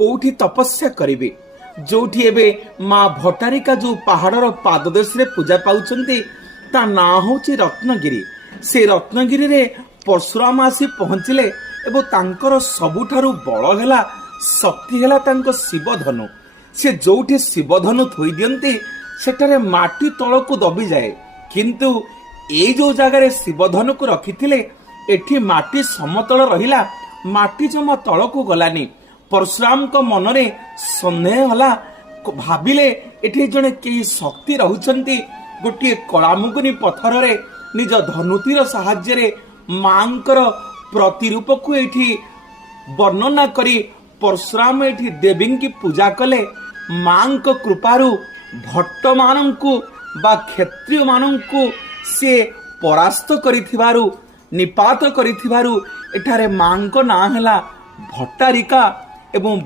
कोठी तपस्या करिवे जोठी एबे माँ भट्टारिका जो पहाड़र पाददेश रे पूजा पाउचंती ता ना होची रत्नगिरी। से रत्नगिरी रे परशुराम आसी पहुंचिले एवं तांकर सबुठारु बड़ हेला शक्ति हेला तांको शिवधनु। से जोठी शिवधनु थोई दियंती सेटारे माटी तळकु दबी जाए, किंतु ए जो जगार शिवधनु को रखिथिले एठी माटी समतल रहिला, माटी जमा तळकु गलानी। परशुराम को मनरे संदेह होला, भाबिले एठी जणे केही शक्ति रहुचंती। गोटे कलामुगुनी पत्थर रे निज धनुतीर साहाय्य रे मांकर प्रतिरूप को एठी वर्णना करी परशुराम एठी देवी की पूजा कले। मां को कृपारु भट्ट मानंकु बा क्षत्रिय मानंकु से परास्त करिथिबारु निपात करिथिबारु एठारे मां को ना हैला भट्टारिका एवं